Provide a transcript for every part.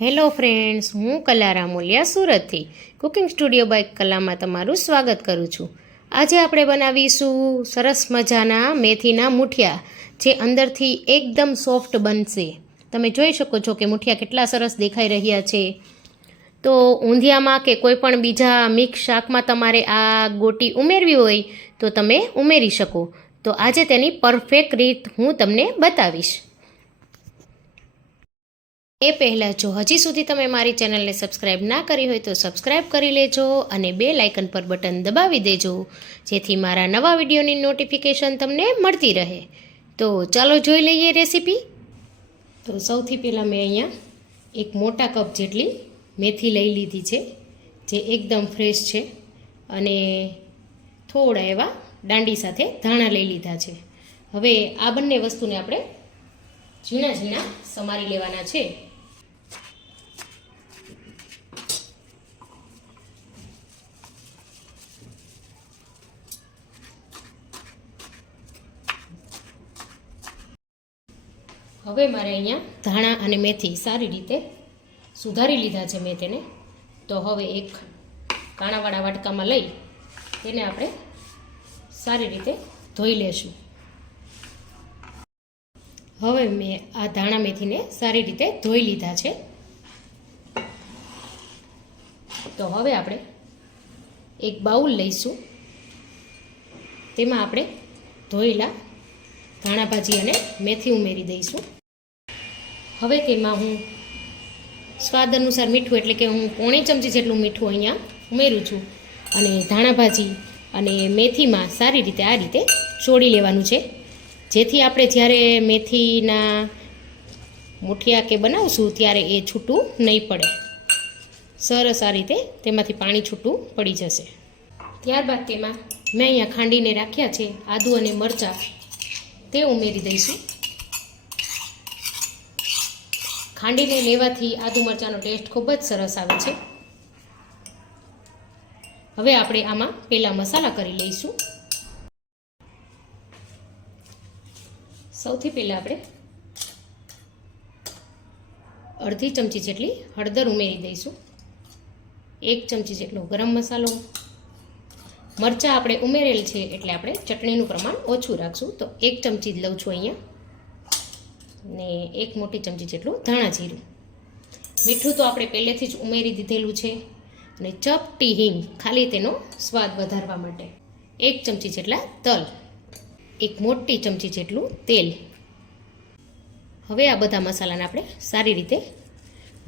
Hello friends, હું કલા રામોલિયા સુરતથી કુકિંગ સ્ટુડિયો બાય કલામાં તમારું સ્વાગત કરું છું। આજે આપણે બનાવીશું સરસ મજાના મેથીના મૂઠિયા, જે અંદરથી એકદમ સોફ્ટ બનશે। તમે જોઈ શકો છો કે મૂઠિયા કેટલા સરસ દેખાઈ રહ્યા છે। તો ઊંધિયામાં કે કોઈ પણ બીજા મિક્સ શાકમાં તમારે આ ગોટી ઉમેરવી હોય તો તમે ઉમેરી શકો। તો આજે તેની પરફેક્ટ રીત હું તમને બતાવીશ। એ પહેલાં જો હજી સુધી તમે મારી ચેનલને સબસ્ક્રાઈબ ના કરી હોય તો સબસ્ક્રાઈબ કરી લેજો અને બેલ આઇકન પર બટન દબાવી દેજો, જેથી મારા નવા વિડીયોની નોટિફિકેશન તમને મળતી રહે। તો ચાલો જોઈ લઈએ રેસીપી। તો સૌથી પહેલાં મેં અહીંયા એક મોટા કપ જેટલી મેથી લઈ લીધી છે, જે એકદમ ફ્રેશ છે, અને થોડા એવા દાંડી સાથે ધાણા લઈ લીધા છે। હવે આ બંને વસ્તુને આપણે ઝીણા ઝીણા સમારી લેવાના છે। હવે મારે અહીંયા ધાણા અને મેથી સારી રીતે સુધારી લીધા છે મેં તેને। તો હવે એક કાણાવાળા વાટકામાં લઈ તેને આપણે સારી રીતે ધોઈ લેશું। હવે મેં આ ધાણા મેથીને સારી રીતે ધોઈ લીધા છે। તો હવે આપણે એક બાઉલ લઈશું, તેમાં આપણે ધોયેલા ધાણા ભાજી અને મેથી ઉમેરી દઈશું। હવે તેમાં હું સ્વાદ અનુસાર મીઠું, એટલે કે હું પોણી ચમચી જેટલું મીઠું અહીંયા ઉમેરું છું, અને ધાણા ભાજી અને મેથીમાં સારી રીતે આ રીતે ચોળી લેવાનું છે, જેથી આપણે જ્યારે મેથીના મૂઠિયા કે બનાવશું ત્યારે એ છૂટું નહીં પડે। સરસ આ રીતે તેમાંથી પાણી છૂટું પડી જશે। ત્યારબાદ તેમાં મેં અહીંયા ખાંડીને રાખ્યા છે આદું અને મરચાં, તે ઉમેરી દઈશું। ખાંડીને લેવાથી આદુ મરચાંનો ટેસ્ટ ખૂબ જ સરસ આવે છે। હવે આપણે આમાં પહેલાં મસાલા કરી લઈશું। સૌથી પહેલાં આપણે અડધી ચમચી જેટલી હળદર ઉમેરી દઈશું, 1 ચમચી જેટલો ગરમ મસાલો। મરચાં આપણે ઉમેરેલ છે એટલે આપણે ચટણીનું પ્રમાણ ઓછું રાખશું, તો 1 ચમચી જ લઉં છું અહીંયા, ને 1 મોટી ચમચી જેટલું ધાણા જીરું। મીઠું તો આપણે પહેલેથી જ ઉમેરી દીધેલું છે, અને ચપટી હિંગ ખાલી તેનો સ્વાદ વધારવા માટે। 1 ચમચી જેટલા તલ, 1 મોટી ચમચી જેટલું તેલ। હવે આ બધા મસાલાને આપણે સારી રીતે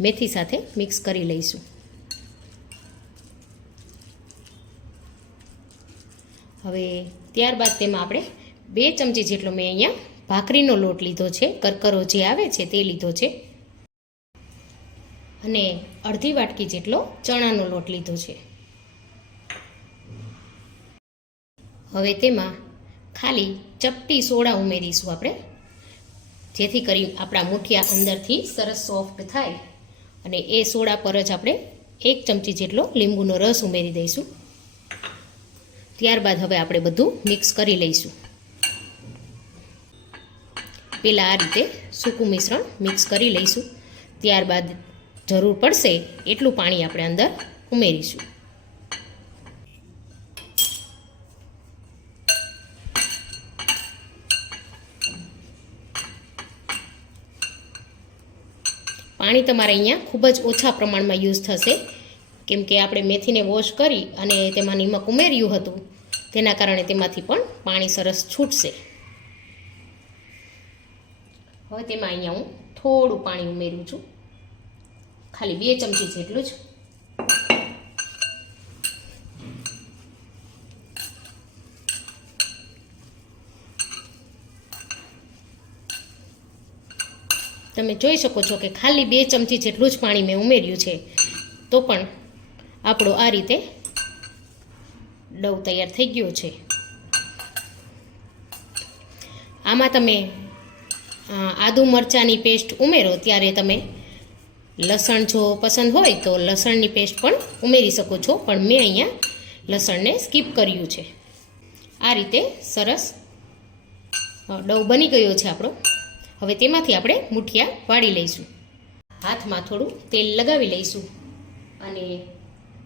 મેથી સાથે મિક્સ કરી લઈશું। હવે ત્યારબાદ તેમાં આપણે 2 ચમચી જેટલો મેં અહીંયા ભાખરીનો લોટ લીધો છે, કરકરો જે આવે છે તે લીધો છે, અને અડધી વાટકી જેટલો ચણાનો લોટ લીધો છે। હવે તેમાં ખાલી ચપટી સોડા ઉમેરીશું આપણે, જેથી કરી આપણા મૂઠિયા અંદરથી સરસ સોફ્ટ થાય, અને એ સોડા પર જ આપણે 1 ચમચી જેટલો લીંબુનો રસ ઉમેરી દઈશું। ત્યારબાદ હવે આપણે બધું મિક્સ કરી લઈશું। પહેલાં આ રીતે સૂકું મિશ્રણ મિક્સ કરી લઈશું, ત્યારબાદ જરૂર પડશે એટલું પાણી આપણે અંદર ઉમેરીશું। પાણી તમારે અહીંયા ખૂબ જ ઓછા પ્રમાણમાં યુઝ થશે, કેમ કે આપણે મેથીને વોશ કરી અને તેમાં નિમક ઉમેર્યું હતું, તેના કારણે તેમાંથી પણ પાણી સરસ છૂટશે। હવે તેમાં અહીંયા હું થોડું પાણી ઉમેરું છું, ખાલી 2 ચમચી જેટલું જ। તમે જોઈ શકો છો કે ખાલી 2 ચમચી જેટલું જ પાણી મેં ઉમેર્યું છે, તો પણ આપણો આ રીતે ડો તૈયાર થઈ ગયો છે। આમાં તમે આદુ મરચાંની પેસ્ટ ઉમેરો ત્યારે તમે લસણ જો પસંદ હોય તો લસણની પેસ્ટ પણ ઉમેરી શકો છો, પણ મેં અહીંયા લસણને સ્કીપ કર્યું છે। આ રીતે સરસ ડો બની ગયો છે આપણો। હવે તેમાંથી આપણે મૂઠિયા વાળી લઈશું। હાથમાં થોડું તેલ લગાવી લઈશું અને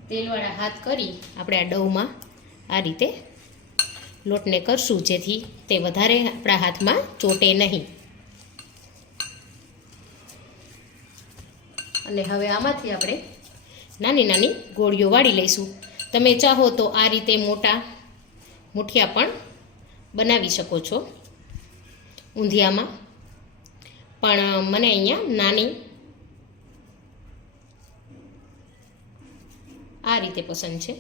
તેલવાળા હાથ કરી આપણે આ ડોમાં આ રીતે લોટને કરશું, જેથી તે વધારે આપણા હાથમાં ચોટે નહીં. અને હવે આમાંથી આપણે નાની નાની ગોળીઓ વાળી લઈશું. તમે ચાહો તો આ રીતે મોટા મુઠિયા પણ બનાવી શકો છો ઊંધિયામાં, પણ મને અહીંયા નાની આ રીતે પસંદ છે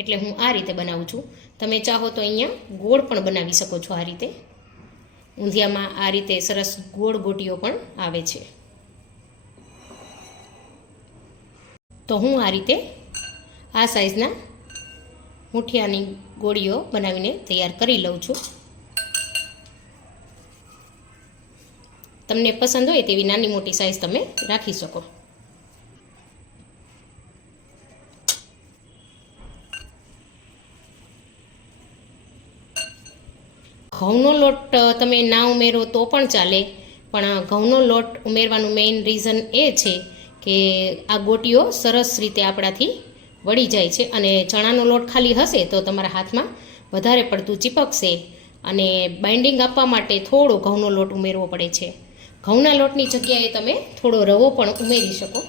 એટલે હું આ રીતે બનાવું છું. તમે ચાહો તો અહીંયા ગોળ પણ બનાવી શકો છો. આ રીતે ઊંધિયામાં આ રીતે સરસ ગોળ ગોટીઓ પણ આવે છે. તો હું આ રીતે આ સાઈઝના મુઠિયાની ગોળીઓ બનાવીને તૈયાર કરી લઉં છું. તમને પસંદ હોય તેવી નાની મોટી સાઈઝ તમે રાખી શકો. ઘઉંનો લોટ તમે ના ઉમેરો તો પણ ચાલે, પણ ઘઉંનો લોટ ઉમેરવાનું મેઇન રીઝન એ છે કે આ ગોટીઓ સરસ રીતે આપણાથી વળી જાય છે. અને ચણાનો લોટ ખાલી હશે તો તમારા હાથમાં વધારે પડતું ચીપકશે અને બાઇન્ડિંગ આપવા માટે થોડો ઘઉંનો લોટ ઉમેરવો પડે છે. ઘઉંના લોટની જગ્યાએ તમે થોડો રવો પણ ઉમેરી શકો.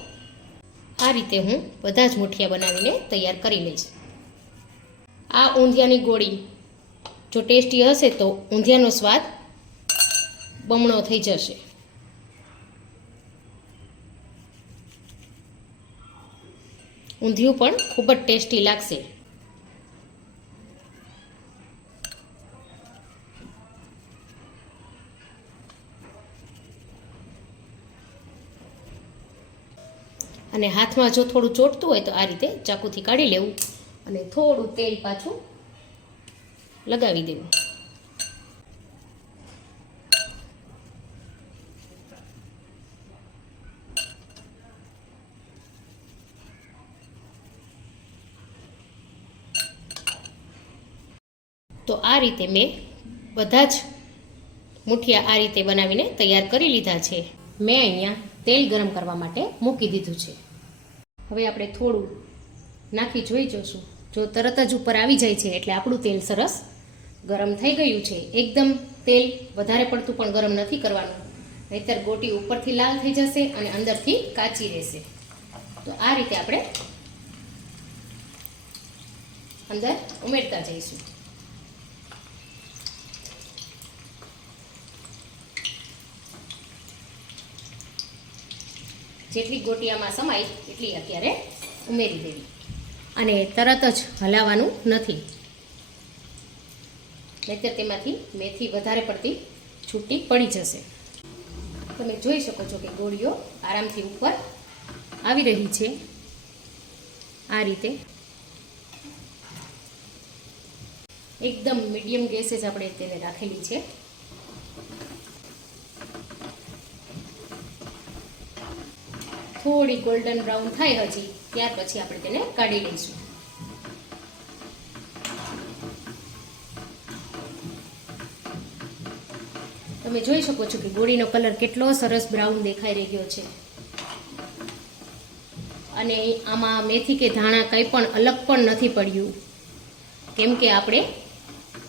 આ રીતે હું બધા જ મુઠિયા બનાવીને તૈયાર કરી લઈશ. આ ઊંધિયાની ગોળી જો ટેસ્ટી હશે તો ઊંધિયાનો સ્વાદ બમણો થઈ જશે. ઊંધિયું પણ ખૂબ જ ટેસ્ટી લાગશે. અને હાથમાં જો થોડું ચોટતું હોય તો આ રીતે ચાકુથી કાઢી લેવું અને થોડું તેલ પાછું લગાવી દેવું. તો આ રીતે મેં બધા જ મુઠિયા આ રીતે બનાવીને તૈયાર કરી લીધા છે. મેં અહીંયા તેલ ગરમ કરવા માટે મૂકી દીધું છે. હવે આપણે થોડું નાખી જોઈ જોઈશું. જો તરત જ ઉપર આવી જાય છે એટલે આપણું તેલ સરસ ગરમ થઈ ગયું છે. એકદમ તેલ વધારે પડતું પણ ગરમ નથી કરવાનું, નહીંતર ગોટી ઉપરથી લાલ થઈ જશે અને અંદરથી કાચી રહેશે. તો આ રીતે આપણે અંદર ઉમેરતા જઈશું. જેટલી ગોટિયામાં સમાય એટલી અત્યારે ઉમેરી દેવી અને તરત જ હલાવવાનું નથી, નહીંતર તેમાંથી મેથી વધારે પડતી છૂટી પડી જશે. તમે જોઈ શકો છો કે ગોળીઓ આરામથી ઉપર આવી રહી છે. આ રીતે એકદમ મીડિયમ ગેસે જ આપણે તેને રાખેલી છે. થોડી ગોલ્ડન બ્રાઉન થાય હજી, ત્યાર પછી આપણે તેને કાઢી લઈશું. તમે જોઈ શકો છો કે ગોળીનો કલર કેટલો સરસ બ્રાઉન દેખાઈ રહ્યો છે. અને આમાં મેથી કે ધાણા કંઈ પણ અલગ પણ નથી પડ્યું, કેમ કે આપણે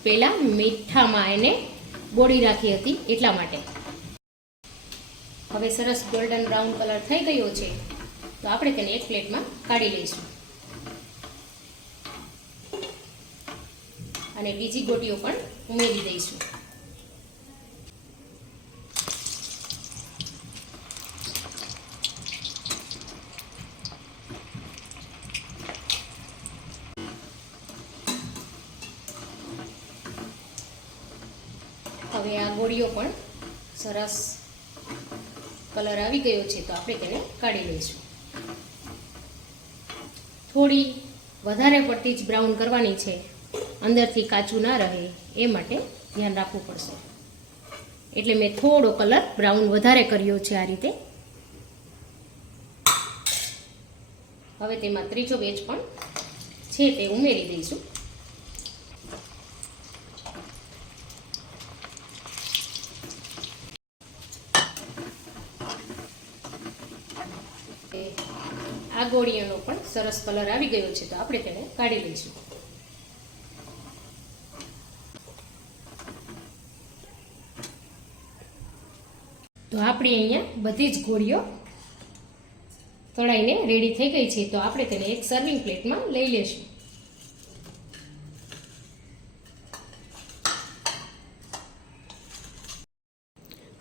પહેલાં મીઠામાં એને બોળી રાખી હતી એટલા માટે. હવે સરસ ગોલ્ડન બ્રાઉન કલર થઈ ગયો છે તો આપણે તેને એક પ્લેટમાં કાઢી લઈશું અને બીજી ગોટીઓ પણ ઉમેરી દઈશું. હવે આ ગોળીઓ પણ સરસ કલર આવી ગયો છે તો આપણે તેને કાઢી લઈશું. થોડી વધારે પડતી જ બ્રાઉન કરવાની છે, અંદરથી કાચું ના રહે એ માટે ધ્યાન રાખવું પડશે. એટલે મેં થોડો કલર બ્રાઉન વધારે કર્યો છે આ રીતે. હવે તેમાં ત્રીજો બેચ પણ છે તે ઉમેરી દઈશું. આ ગોળીયાનો પણ સરસ કલર આવી ગયો છે, તો આપણે તેને કાઢી લઈશું. તો આપણી અહીંયા બધી જ ગોળીઓ તળાઈને રેડી થઈ ગઈ છે, તો આપણે તેને એક સર્વિંગ પ્લેટમાં લઈ લેશું.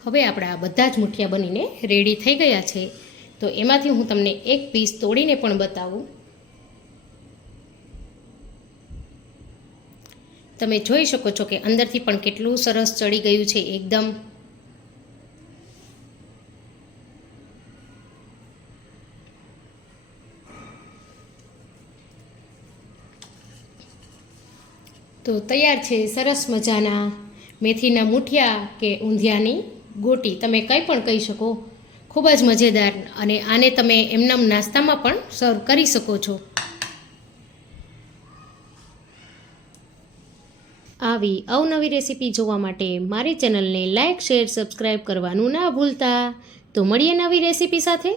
હવે આપણા બધા જ મુઠિયા બનીને રેડી થઈ ગયા છે, તો એમાંથી હું તમને એક પીસ તોડીને પણ બતાવું. તમે જોઈ શકો છો કે અંદરથી પણ કેટલું સરસ ચડી ગયું છે એકદમ. તો તૈયાર છે સરસ મજાના મેથીના મુઠિયા કે ઊંધિયાની ગોટી, તમે કંઈ પણ કહી શકો. ખૂબ જ મજેદાર, અને આને તમે એમનામ નાસ્તામાં પણ સર્વ કરી શકો છો. આવી અવનવી રેસીપી જોવા માટે મારી ચેનલને લાઇક, શેર, સબસ્ક્રાઈબ કરવાનું ના ભૂલતા. તો મળીએ નવી રેસીપી સાથે.